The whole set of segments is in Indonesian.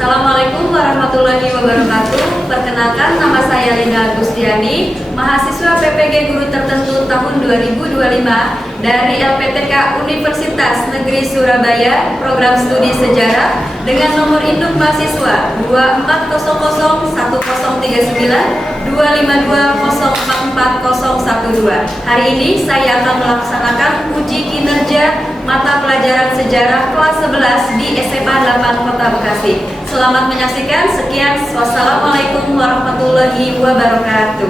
Assalamualaikum warahmatullahi wabarakatuh. Perkenalkan, nama saya Linda Agustiani, mahasiswa PPG Guru Tertentu tahun 2025 dari LPTK Universitas Negeri Surabaya, program studi sejarah dengan nomor induk mahasiswa 240010392520444012. Hari ini saya akan melaksanakan uji kinerja mata pelajaran sejarah kelas 11 di SMA 8 Kota Bekasi. Selamat menyaksikan. Sekian. Wassalamualaikum warahmatullahi wabarakatuh.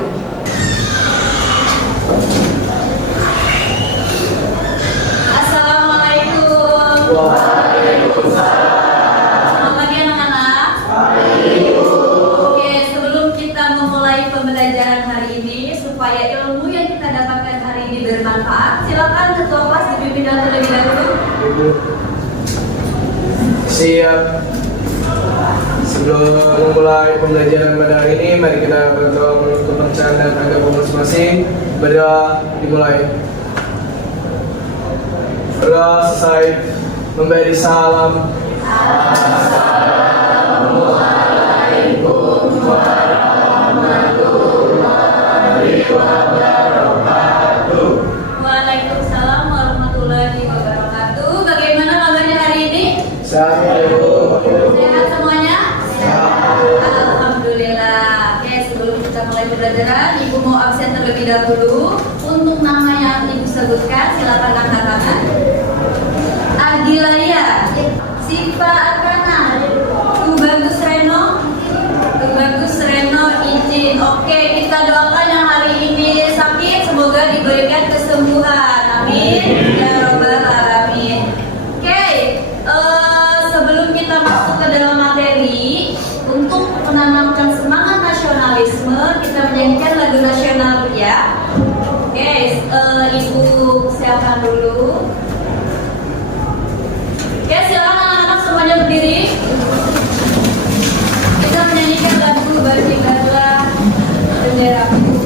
Assalamualaikum. Waalaikumsalam. Selamat pagi anak-anak. Oke, sebelum kita memulai pembelajaran hari ini, supaya ilmu yang kita dapatkan hari ini bermanfaat, silakan ketua kelas dipimpin terlebih dahulu. Siap. Sebelum memulai pembelajaran pada hari ini, mari kita berdoa menurut kepercayaan dan agama masing-masing. Berdoa dimulai. Berdoa selesai, memberi salam. Assalamualaikum warahmatullahi wabarakatuh. Waalaikumsalam warahmatullahi wabarakatuh. Bagaimana kabarnya hari ini? Sehat. Sehat semuanya? Alhamdulillah. Oke, sebelum kita mulai pembelajaran, Ibu mau absen terlebih dahulu. Untuk nama yang Ibu sebutkan, silakan angkat tangan. Adilaya, Siva Arkana, Tubagus Reno, izin. Oke, kita doakan yang hari ini sakit, semoga diberikan kesembuhan. Amin. Ya Rabbal Alamin. Oke, sebelum kita masuk ke dalam materi, untuk menanamkan semangat nasionalisme, kita menyanyikan lagu nasional ya. Oke, Ibu siapkan dulu. Oke, silakan anak-anak semuanya berdiri. Kita menyanyikan lagu Berkibarlah Benderaku.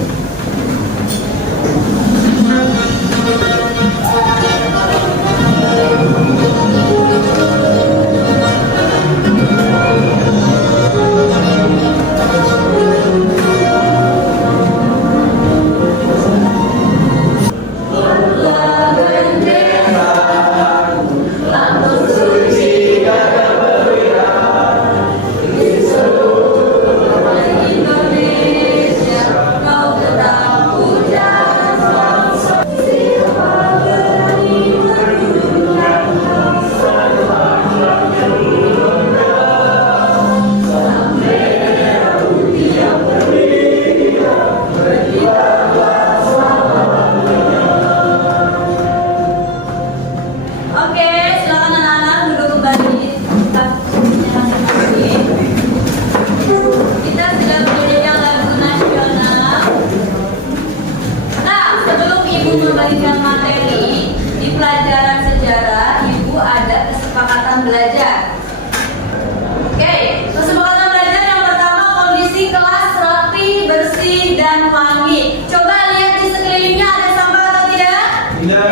Memberikan materi di pelajaran sejarah, Ibu ada kesepakatan belajar. Oke, kesepakatan belajar yang pertama, kondisi kelas rapi, bersih, dan wangi. Coba lihat di sekelilingnya, ada sampah atau tidak? Tidak.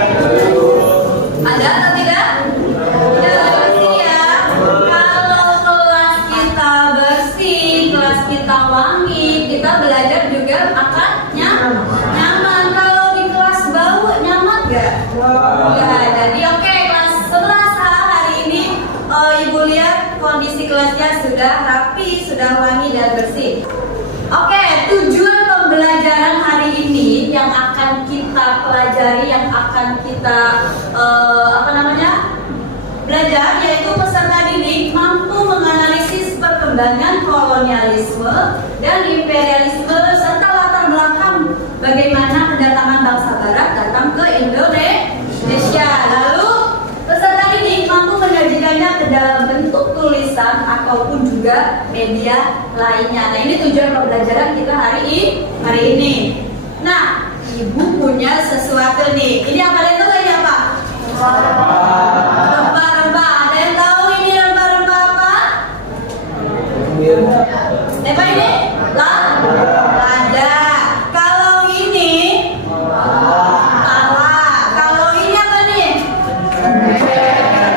Ada atau tidak? Ya, bersih ya. Kalau kelas kita bersih, kelas kita wangi, kita belajar juga akan nyaman. Ya, jadi oke, kelas 11 hari ini Ibu lihat kondisi kelasnya sudah rapi, sudah wangi dan bersih. Oke, tujuan pembelajaran hari ini yang akan kita pelajari, yang akan kita belajar, yaitu peserta didik mampu menganalisis perkembangan kolonialisme dan imperialisme serta latar belakang bagaimana kedatangan bangsa Barat datang ke Indonesia. Lalu peserta didik mampu menyajikannya ke dalam bentuk tulisan ataupun juga media lainnya. Nah, ini tujuan pembelajaran kita hari ini. Nah, Ibu punya sesuatu nih. Ini apa itu? Ini apa? Rempah-rempah. Ada yang tahu ini rempah-rempah apa? Apa ini? Lada. Kalau ini pala. Kalau ini apa nih?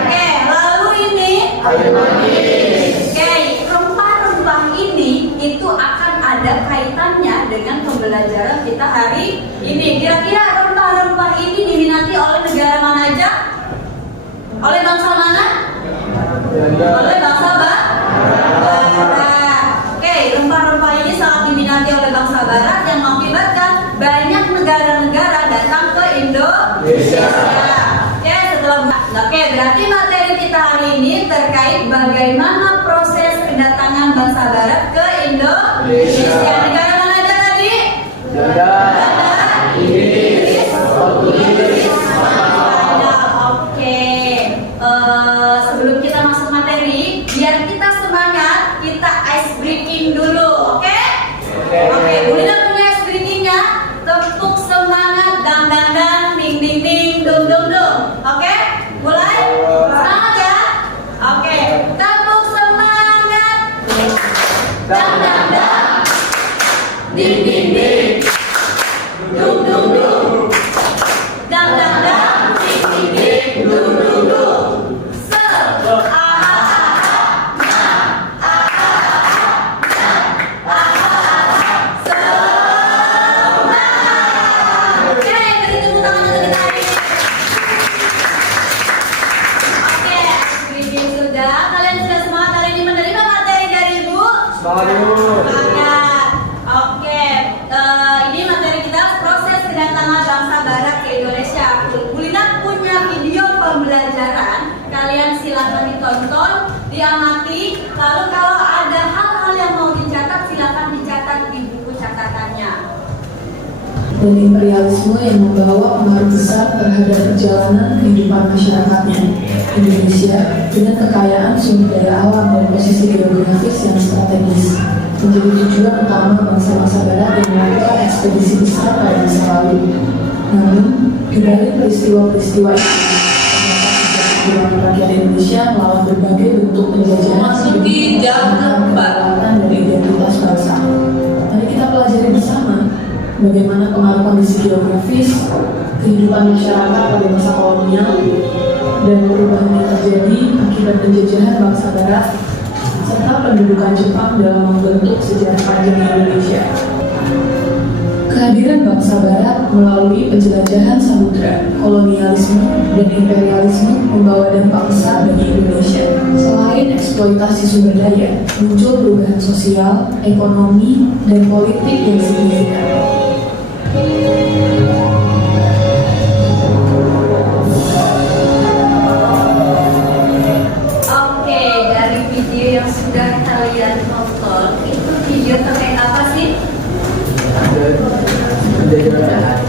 Oke, lalu ini? Oke, pembelajaran kita hari ini. Kira-kira rempah-rempah ini diminati oleh negara mana aja? Oleh bangsa mana? Oleh bangsa Barat. Oke, rempah-rempah ini sangat diminati oleh bangsa Barat yang mengakibatkan banyak negara-negara datang ke Indonesia. Oke, berarti materi kita hari ini terkait bagaimana proses kedatangan bangsa Barat ke Indonesia. Negara mana aja tadi? Belanda, Inggris, Portugis, Oke, sebelum kita masuk materi, biar kita semangat, kita ice breaking dulu, oke? Oke, boleh punya ice breakingnya? Tepuk semangat, dang dang dang, ding ding ding, dung dung dung, oke? Mulai, semangat ya? Oke, tepuk semangat, dang dang dang, ding ding ding, dung dung dung, dang dang dang, ding ding ding, dung dung dung. semangat dulu. Semangat. Oke, ini materi kita proses kedatangan bangsa Barat ke Indonesia. Bulina punya video pembelajaran, kalian silakan ditonton, diamati. Lalu kalau ada hal-hal yang mau dicatat, silakan dicatat di buku catatannya. Dan imperialisme yang membawa pengaruh besar terhadap perjalanan kehidupan masyarakatnya. Indonesia dengan kekayaan sumber daya alam dan posisi geografis yang strategis menjadi tujuan utama bangsa-bangsa Barat yang melakukan ekspedisi besar pada masa lalu. Namun, dibalik peristiwa-peristiwa itu, terdapat rakyat Indonesia melawan berbagai bentuk penjajahan dan peralatan dari identitas bangsa. Mari kita pelajari bersama bagaimana pengaruh kondisi geografis, kehidupan masyarakat pada masa kolonial, dan perubahan yang terjadi akibat penjajahan bangsa Barat, serta pendudukan Jepang dalam membentuk sejarah panjang Indonesia. Kehadiran bangsa Barat melalui penjelajahan samudra, kolonialisme, dan imperialisme membawa dampak besar bagi Indonesia. Selain eksploitasi sumber daya, muncul perubahan sosial, ekonomi, dan politik yang signifikan. Oke, dari video yang sudah kalian tonton, itu video terkait apa sih?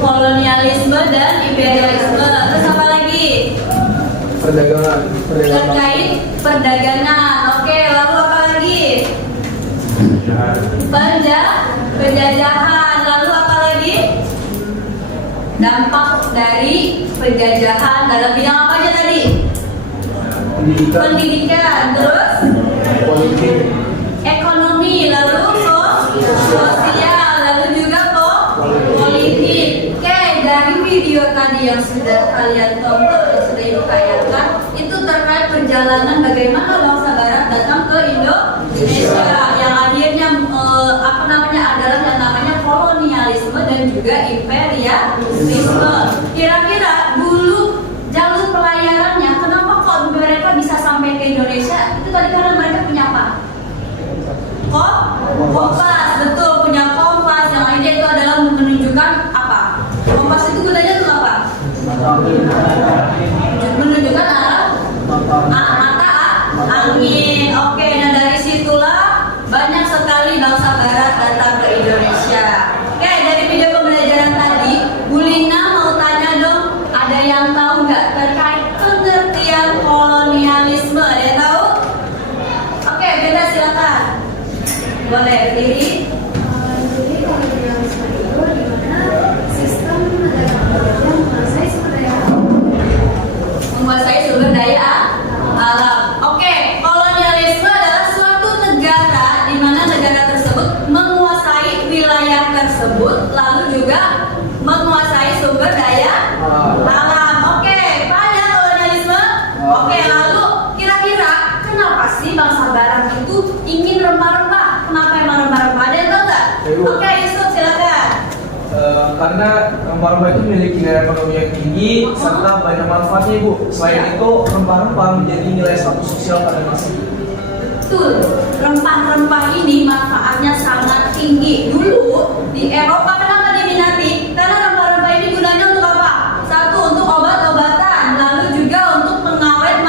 Kolonialisme dan imperialisme. Terus apa lagi? Perdagangan. Terkait perdagangan. Oke, lalu apa lagi? Penjajahan. Lalu apa lagi? Dampak dari penjajahan dalam bidang apa aja tadi? Pendidikan. Terus Politik, ekonomi. Lalu sosial. Lalu juga politik. Oke, dari video tadi yang sudah kalian tonton, yang sudah ibu tayangkan, itu terkait perjalanan bagaimana bangsa Barat datang ke Indonesia, yang akhirnya adalah yang namanya kolonialisme dan juga imperialisme. Kira-kira dulu jalur pelayarannya, kenapa kok mereka bisa sampai ke Indonesia? Itu tadi karena mereka punya apa? Kompas, betul, punya kompas. Yang lainnya itu adalah menunjukkan apa? Kompas itu gunanya untuk apa? Menunjukkan arah mata angin. Oke, nah dari situlah banyak sekali bangsa Barat datang ke Indonesia. Oke, dari video pembelajaran tadi, Bu Lina mau tanya dong, ada yang tahu nggak terkait pengertian kolonialisme? Ada yang tahu? Oke, Benda silakan. Boleh berdiri. Jadi kolonialisme itu dimana sistem negara menguasai sumber daya alam. Oke, kolonialisme adalah suatu negara di mana negara tersebut menguasai wilayah tersebut, lalu juga menguasai sumber daya alam. Oke, pada kolonialisme. Oke, lalu kira-kira kenapa sih bangsa Barat itu ingin rempah-rempah? Kenapa emang rempah-rempah? Ada yang tahu nggak? Oke, Yusuf silakan. Karena rempah-rempah itu memiliki nilai ekonomi yang tinggi serta banyak manfaatnya Ibu. Selain itu, rempah-rempah menjadi nilai status sosial pada masa itu. Betul, rempah-rempah ini manfaatnya sangat tinggi. Dulu di Eropa kenapa diminati? Karena rempah-rempah ini gunanya untuk apa? Satu, untuk obat-obatan, lalu juga untuk pengawet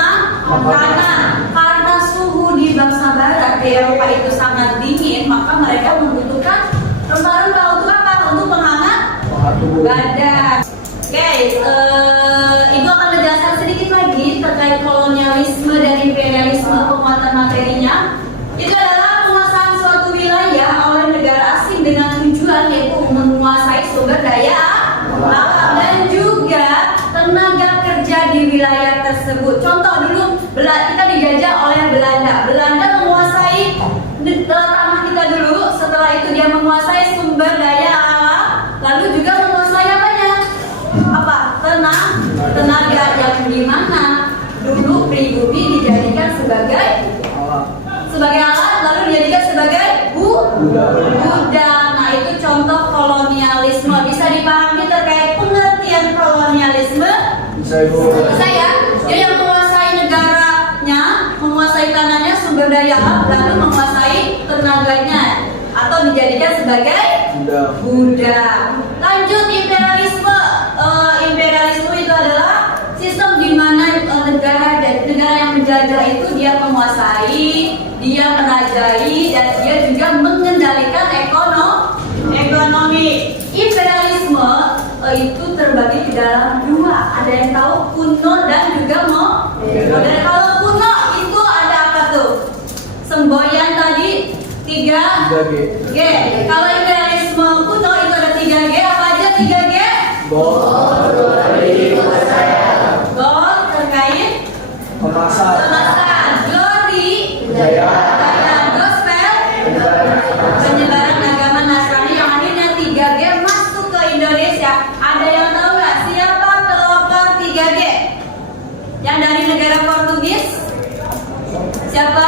makanan. Karena suhu di bangsa barat di Eropa itu sangat dingin, maka mereka membutuhkan rempah-rempah untuk apa? Untuk penghangat badan. Guys, Ibu akan menjelaskan sedikit lagi terkait kolonialisme dan imperialisme penguatan materinya. Itu adalah penguasaan suatu wilayah oleh negara asing dengan tujuan yaitu menguasai sumber daya alam dan juga tenaga kerja di wilayah tersebut. Contoh dulu, kita dijajah oleh Belanda. Belanda menguasai tanah kita dulu. Setelah itu dia menguasai sumber daya alam, lalu juga menguasai apanya? Tenaga yang dimana dulu pribumi dijadikan sebagai alat, lalu dijadikan sebagai budak. Nah, itu contoh kolonialisme. Bisa dipahami terkait pengertian kolonialisme? Bisa Ibu. Bisa ya? Dia yang menguasai negaranya, menguasai tanahnya, sumber daya alam, lalu menguasai tenaganya atau dijadikan sebagai budak. Lanjut, imperialisme. Imperialisme itu adalah sistem di mana negara yang menjajah itu dia menguasai, dia merajai, dan dia juga mengendalikan ekonomi. Imperialisme itu terbagi ke dalam dua. Ada yang tahu kuno dan juga modern. Kalau kuno itu ada apa tuh? Semboyan tadi 3G. Kalau imperialisme kuno itu ada 3G. Apa aja 3G? Gold terkait kemasan, glory gospel penyebaran agama Nasrani yang akhirnya 3G masuk ke Indonesia. Ada yang tahu nggak siapa pelopor 3G? Yang dari negara Portugis? Siapa?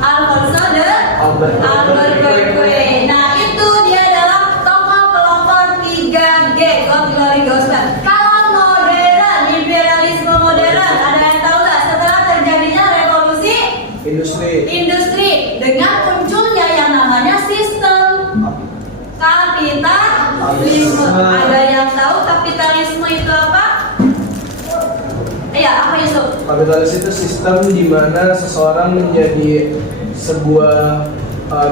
Alfonso de Albuquerque. Nah, itu dia adalah tokoh pelopor 3G, God Glory Gospel. Kalau modern, imperialisme modern, ada yang tahu nggak setelah terjadinya revolusi industri dengan munculnya yang namanya sistem kapitalisme. Ada yang tahu kapitalisme itu apa? Iya, apa itu? Kapitalis itu sistem di mana seseorang menjadi sebuah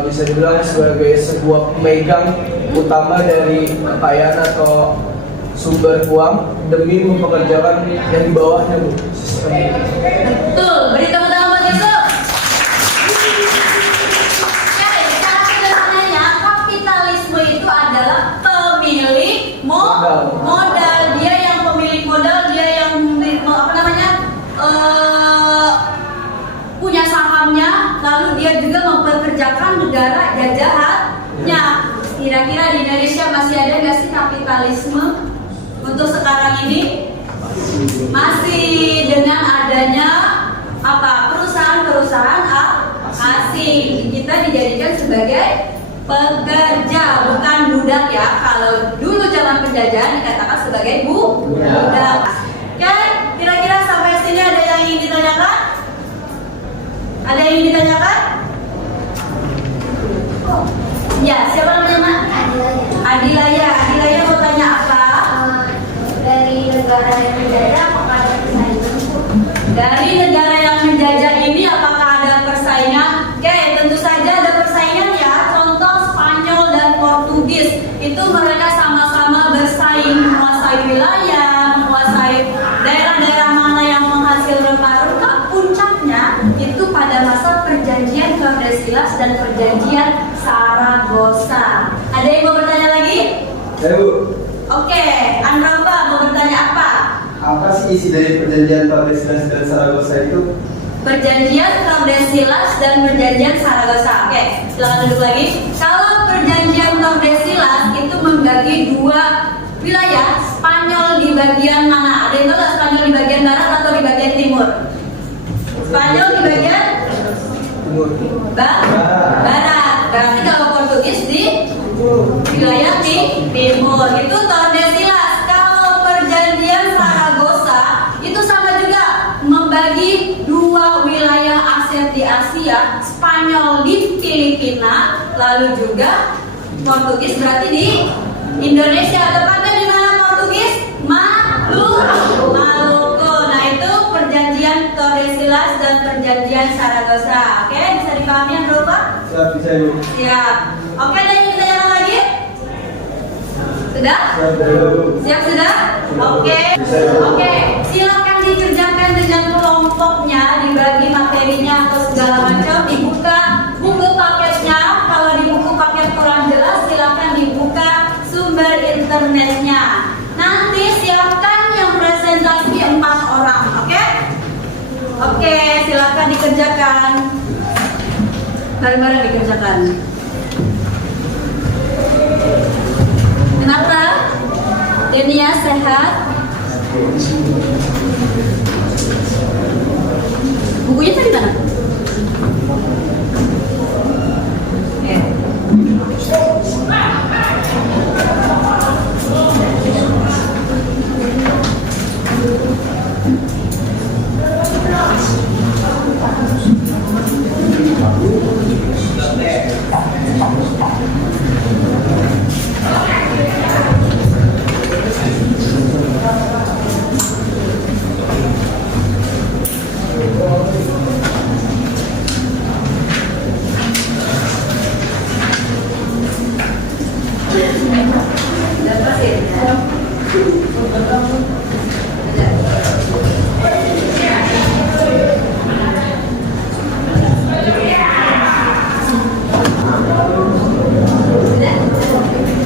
bisa dibilang sebagai sebuah pemegang utama dari kekayaan atau sumber uang demi mempekerjakan yang di bawahnya, Bu. Sistem. Betul, beri tepuk tangan buat itu. Cara sederhananya, kapitalisme itu adalah pemilik modal. Dia yang pemilik modal, dia yang punya sahamnya, lalu dia juga mempekerjakan negara jajahannya. Kira-kira di Indonesia masih ada nggak sih kapitalisme untuk sekarang ini? Masih, dengan adanya apa? Perusahaan-perusahaan asing. Kita dijadikan sebagai pekerja, bukan budak ya. Kalau dulu zaman penjajahan dikatakan sebagai budak. Oke, kira-kira sampai sini ada yang ingin ditanyakan? Ada yang ingin ditanyakan? Ya, siapa namanya, Mak? Adilaya. Adilaya mau tanya apa? Dari negara yang menjajah apakah ada persaingan? Dari negara yang menjajah ini apakah ada persaingan? Oke, tentu saja ada persaingan ya. Contoh Spanyol dan Portugis. Itu mereka sama-sama bersaing menguasai wilayah, menguasai daerah-daerah mana yang menghasilkan rempah-rempah. Puncaknya itu pada masa perjanjian Tordesillas dan perjanjian Saragossa. Ada yang mau bertanya lagi? Ya, Bu. Oke, Androva mau bertanya apa? Apa sih isi dari perjanjian Tordesillas dan Saragossa itu? Perjanjian Tordesillas dan perjanjian Saragossa. Oke, silakan duduk lagi. Kalau perjanjian Tordesillas itu membagi dua wilayah, Spanyol di bagian mana? Ada yang tahu nggak Spanyol di bagian barat atau di bagian timur? Spanyol di bagian barat. Berarti kalau Portugis di Wilayah timur. Itu Tordesillas. Kalau perjanjian Saragossa itu sama juga, membagi dua wilayah Asia di Asia, Spanyol di Filipina, lalu juga Portugis berarti di Indonesia. Tepatnya di mana Portugis? Maluku. Nah itu perjanjian Tordesillas dan perjanjian Saragossa. Oke, bisa dipahami yang berapa? Siap, bisa yuk. Siap. Oke, ada yang ditanya lagi? Sudah? Siap sudah? Oke. Oke, silakan dikerjakan dengan kelompoknya, dibagi materinya atau segala macam, dibuka buku paketnya. Kalau di buku paket kurang jelas, silakan dibuka sumber internetnya. Nanti siapkan yang presentasi 4 orang, oke? Oke, silakan dikerjakan. Bareng-bareng dikerjakan. Kenapa? Denia sehat? Bukunya tadi mana? Oke.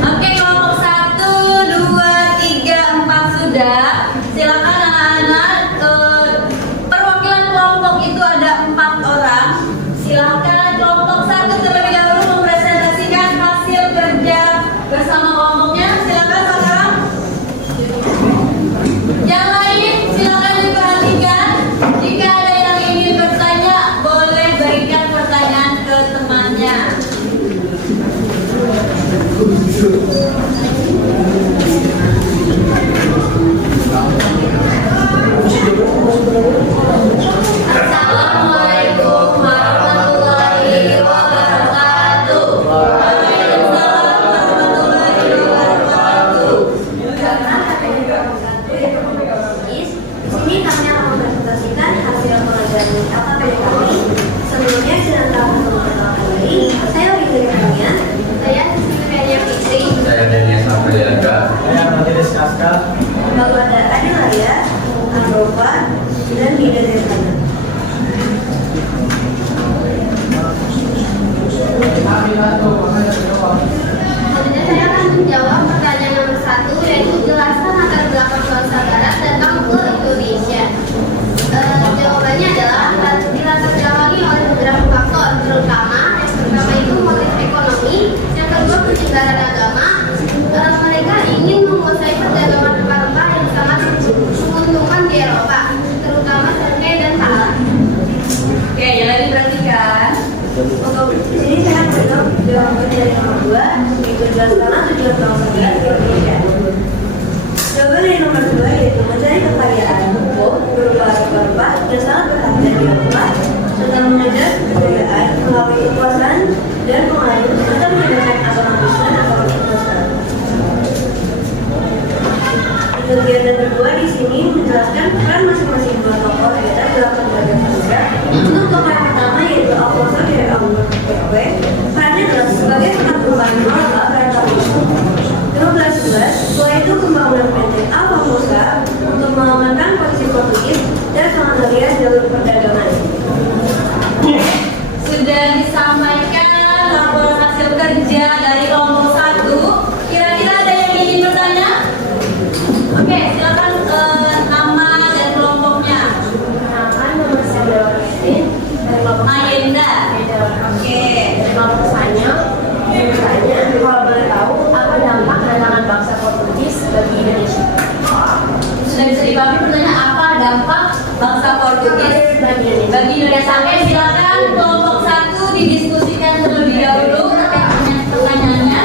Oke, kelompok 1, 2, 3, 4 sudah. Silakan anak-anak. Perwakilan kelompok itu ada 4 orang. Silakan kelompok 1 terlebih dahulu mempresentasikan hasil kerja bersama kelompoknya. Silakan sekarang. Yang lain silakan diperhatikan. Jika ada yang ingin bertanya, boleh berikan pertanyaan ke temannya. Assalamualaikum warahmatullahi wabarakatuh. Waalaikumsalam warahmatullahi wabarakatuh. Di sini kami akan mempresentasikan hasil pengajaran LKPD kami. Sebelumnya sedang kami memperkenalkan diri. Saya Widya Kania. Saya Siswanya Fitri. Saya Denia Sapriaga. Saya Majelis Kaskal. Bapak Adilaria, Andropa, dan Bida Desana. Selanjutnya saya akan menjawab pertanyaan nomor 1, yaitu jelaskan latar belakang bangsa Barat datang ke Indonesia. Jawabannya adalah dilatar belakangi oleh beberapa faktor, terutama yang pertama itu motif ekonomi, yang kedua penyebaran agama. Mereka ingin menguasai perdagangan rempah-rempah yang sangat menguntungkan di Eropa, terutama serge dan talas. Oke, yang lagi perhatikan. Di sini saya akan menjawab jawaban dari nomor 2, yaitu jelaskanlah tujuan bangsa Barat di Indonesia. Jawaban dari nomor 2 yaitu mencari kekayaan hukum berupa rempah-rempah dan sangat berharga di Eropa, serta mengejar kebudayaan melalui kekuasaan dan pengaruh serta meningkatkan ekonomisme atau kekuasaan. Kegiatan kedua di sini menjelaskan peran masing-masing dua tokoh daerah dalam pembagian kerja. Untuk tokoh yang pertama yaitu Alfonso dari PW, perannya adalah sebagai tempat perubahan norma kapitalisme. 1511, setelah itu pembangunan PT Alfonso untuk mengamankan posisi Portugis dan mengalir jalur perdagangan. Sudah disampaikan laporan hasil kerja dari kelompok 1. Kira-kira ada yang ingin bertanya? Oke, silakan nama dan kelompoknya. Nama nomor 9 dari kelompok Mayenda. Oke. dari kelompok Spanyol. Misalnya, kalau boleh tahu apa dampak kedatangan bangsa Portugis bagi Indonesia? Sudah bisa dipahami pertanyaan apa dampak bangsa Portugis bagi Indonesia? Oke, silakan kelompok 1 didiskusikan terlebih dahulu terkait dengan pertanyaannya.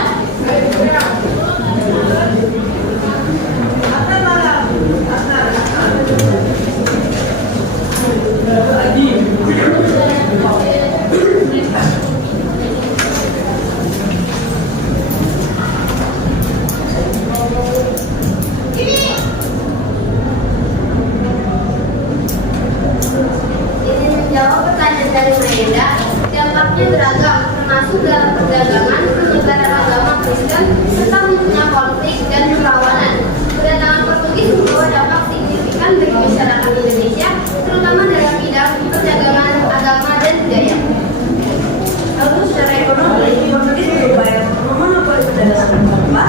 dampaknya beragam, termasuk dalam perdagangan, penyebaran agama Kristen, serta munculnya konflik dan perlawanan. Kedatangan Portugis membawa dampak signifikan bagi masyarakat Indonesia, terutama dalam bidang perdagangan agama dan budaya. Lalu secara ekonomi, Portugis berupaya memonopoli perdagangan Eropa,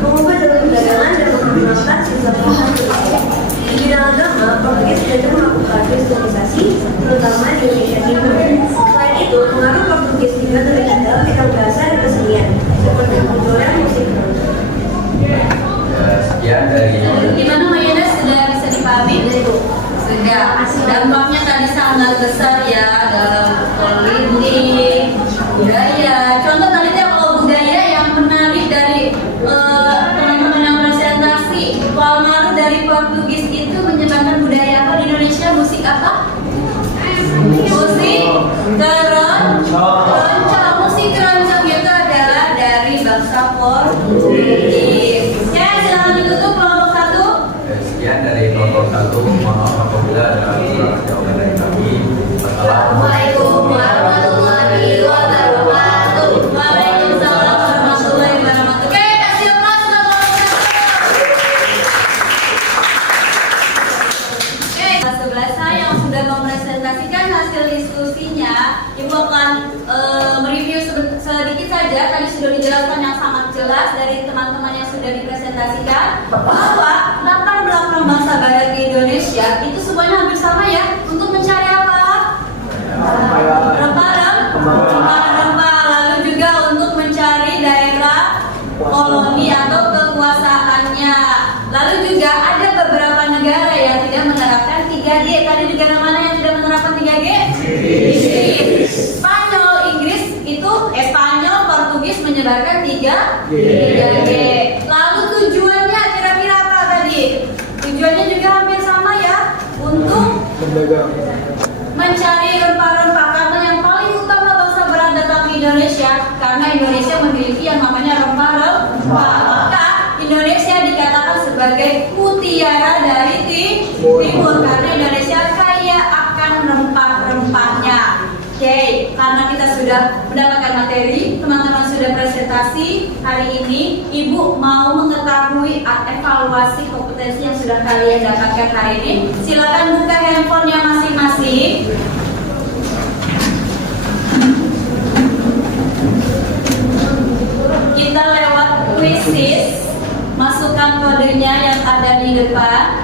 mengubah dalam perdagangan dan menggunakan sistem Indonesia. Di bidang agama, Portugis cenderung melakukan kristenisasi, terutama di Indonesia Timur. Selain itu, pengaruh Portugis juga terlihat dalam bidang bahasa dan kesenian, seperti munculnya musik. Sekian dari Gimana Mayana, sudah bisa dipahami? Sudah. Dampaknya tadi sangat besar ya dalam politik, budaya. Contoh tadi kalau budaya yang menarik dari teman-teman yang presentasi, Palmaru dari Portugis itu menyebarkan budaya apa di Indonesia? Musik apa? Musik keroncong. Musik keroncong itu adalah dari bangsa Portugis. Ya, silakan ditutup kelompok 1. sekian dari kelompok 1. Mohon apabila ada kekurangan jawaban dari kami. Assalamualaikum warahmatullahi wabarakatuh. Waalaikumsalam warahmatullahi wabarakatuh. Oke, kasih lepas Oke, kelas 11 saya yang sudah mempresentasikan hasil diskusinya, Ibu akan mereview sedikit saja. Tadi sudah dijelaskan yang sangat jelas dari teman-teman yang sudah dipresentasikan bahwa latar belakang bangsa Barat di Indonesia itu semuanya hampir sama ya, untuk mencari apa? Rempah-rempah, lalu juga untuk mencari daerah koloni atau kekuasaannya. Lalu juga ada beberapa negara yang tidak menerapkan 3G. Tadi negara mana yang tidak menerapkan 3G? Inggris, Spanyol, Inggris itu Spanyol, Portugis menyebarkan 3G. Lalu tujuannya kira-kira apa tadi? Tujuannya juga hampir sama ya, untuk mencari rempah-rempah, karena yang paling utama bangsa Barat datang ke Indonesia karena Indonesia memiliki yang namanya rempah-rempah. Maka Indonesia dikatakan sebagai mutiara dari timur karena Indonesia kaya akan rempah-rempahnya. Oke, karena kita sudah mendapatkan materi, teman-teman sudah presentasi hari ini, Ibu mau mengetahui evaluasi kompetensi yang sudah kalian dapatkan hari ini. Silakan buka handphonenya masing-masing. Kita lewat quizzes, masukkan kodenya yang ada di depan.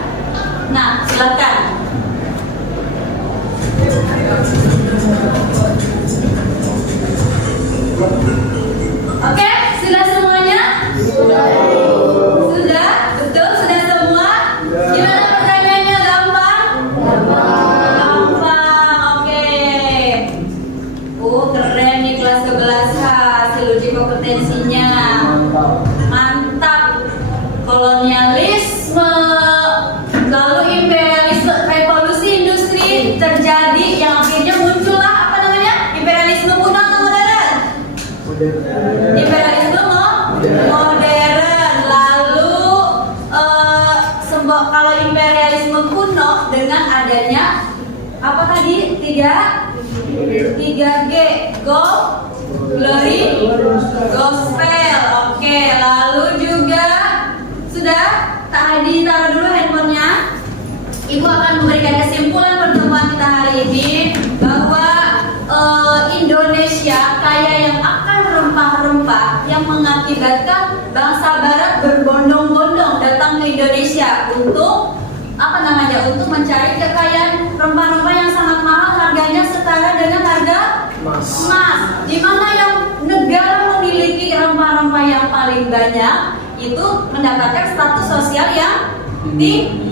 Nah, silakan. Oke, sudah semuanya? Sudah. Betul, sudah semua? Gimana pertanyaannya, gampang? Gampang, oke. Keren nih kelas 11 hasil uji kompetensinya. Mantap. Kolonialisme, lalu imperialisme, revolusi industri terjadi yang akhirnya muncullah apa namanya? Imperialisme kuno atau modern? Imperialisme modern. Lalu kalau imperialisme kuno dengan adanya apa tadi? 3G, glory, gospel. Oke, lalu juga sudah tadi taruh dulu handphonenya. Ibu akan memberikan kesimpulan pertemuan kita hari ini bahwa Indonesia kaya yang akan rempah-rempah yang mengakibatkan bangsa Barat berbondong-bondong datang ke Indonesia untuk untuk mencari kekayaan rempah-rempah yang sangat mahal, harganya setara dengan harga emas. Di mana yang negara memiliki rempah-rempah yang paling banyak itu mendapatkan status sosial yang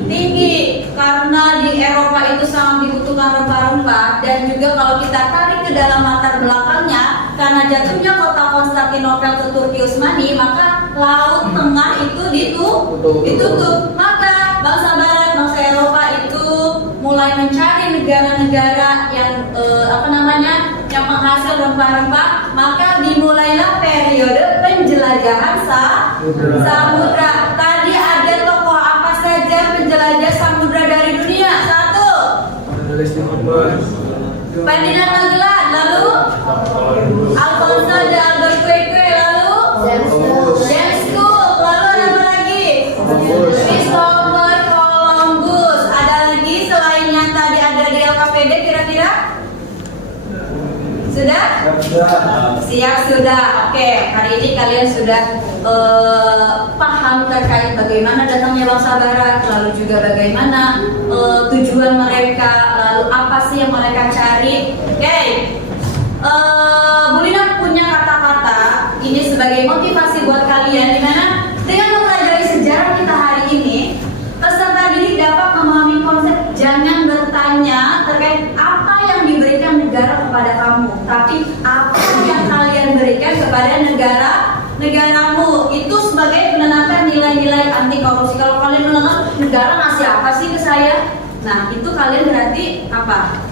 tinggi, karena di Eropa itu sangat dibutuhkan rempah-rempah. Dan juga kalau kita tarik ke dalam latar belakangnya, karena jatuhnya kota Konstantinopel ke Turki Utsmani, maka Laut Tengah itu ditutup. Maka bangsa Barat, bangsa Eropa itu mulai mencari negara-negara yang yang penghasil rempah-rempah. Maka dimulailah periode penjelajahan samudra. Tadi ada tokoh apa saja penjelajah samudra dari dunia? 1. Ferdinand Magellan. Lalu Siap sudah. Oke, hari ini kalian sudah paham terkait bagaimana datangnya bangsa Barat, lalu juga bagaimana tujuan mereka, lalu apa sih yang mereka cari. Oke, Bu Lina punya kata-kata ini sebagai motivasi buat kalian, dimana dengan mempelajari sejarah kita hari ini, peserta didik dapat memahami konsep jangan bertanya terkait apa yang diberikan negara kepada kamu, tapi apa yang kalian berikan kepada negaramu. Itu sebagai menanamkan nilai-nilai anti korupsi. Kalau kalian mendengar negara ngasih apa sih ke saya, nah itu kalian berarti apa?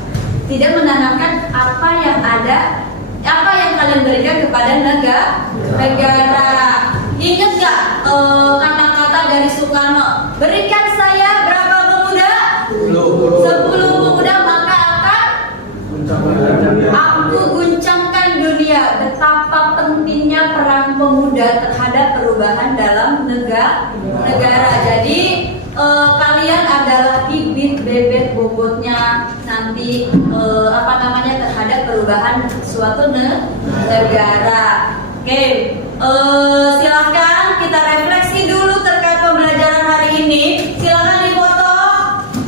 Tidak menanamkan apa yang ada, apa yang kalian berikan kepada negara. Ingat gak kata-kata dari Soekarno? Berikan saya berapa pemuda? 10 pemuda, maka akan aku guncangkan dunia. Betapa pentingnya peran pemuda terhadap perubahan dalam negara. Jadi kalian adalah bibit bebek bobotnya nanti terhadap perubahan suatu negara. Oke, silakan kita refleksi dulu terkait pembelajaran hari ini. Silakan difoto,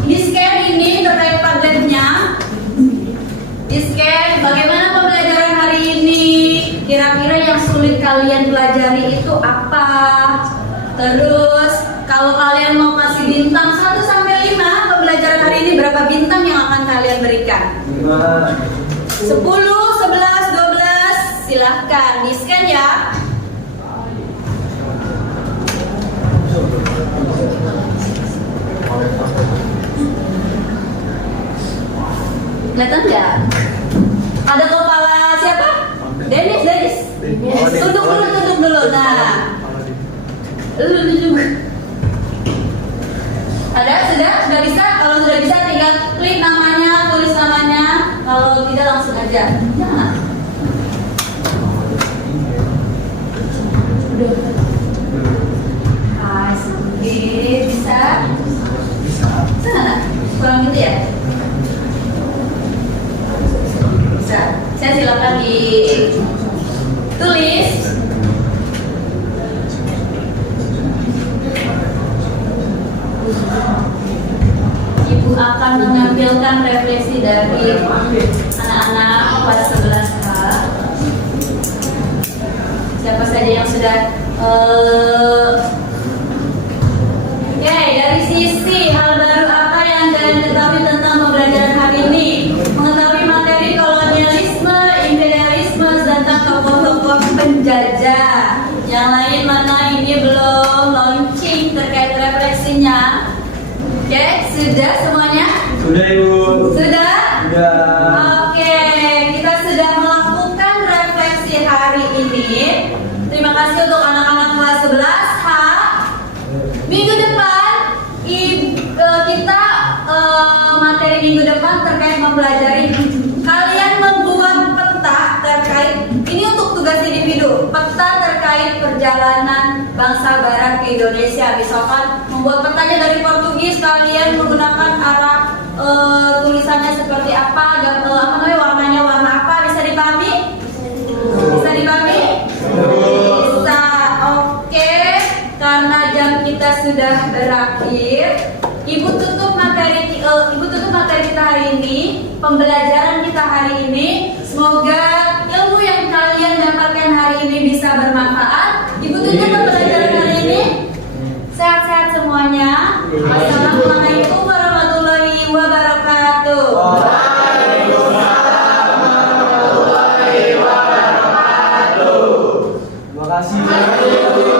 di scan ini terkait padletnya. Di scan bagaimana pembelajaran hari ini. Kira-kira yang sulit kalian pelajari itu apa? Terus kalau kalian mau kasih bintang 1 sampai 5, pembelajaran hari ini berapa bintang yang akan kalian berikan? 10, 11, 12. Silahkan di scan ya. Kelihatan nggak? Ada kepala siapa? Dennis. Tunduk dulu. Nah, lu juga. Ada? Sudah bisa? Kalau sudah bisa tinggal klik namanya, tulis namanya. Kalau tidak langsung aja. Nah. Sedikit bisa? Sana? Kurang gitu ya? Bisa. Saya silakan ditulis. Ibu akan menampilkan refleksi dari anak-anak kelas 11H. Siapa saja yang sudah dari sisi hal baru apa yang kalian ketahui tentang pembelajaran hari ini? Mengetahui materi kolonialisme, imperialisme, tentang tokoh-tokoh penjajah. Yang lain mana ini belum launching terkait refleksinya? Oke, sudah semuanya? Sudah Ibu. Sudah? Sudah. Oke, kita sudah melakukan refleksi hari ini. Terima kasih untuk anak-anak kelas 11H. Minggu depan kita materi minggu depan terkait mempelajari. Kalian membuat peta terkait, ini untuk tugas individu, peta terkait perjalanan bangsa Barat ke Indonesia. Misalkan membuat petanya dari Portugis, kalian menggunakan arah tulisannya seperti apa, warnanya warna apa, bisa dipahami? Bisa dipahami? Bisa. Oke, karena jam kita sudah berakhir, Ibu tutup materi kita hari ini, pembelajaran kita hari ini. Semoga ilmu yang kalian dapatkan hari ini bisa bermanfaat. Ibu tutup pembelajaran hari ini. Sehat-sehat semuanya. Wassalamualaikum warahmatullahi wabarakatuh. Terima kasih.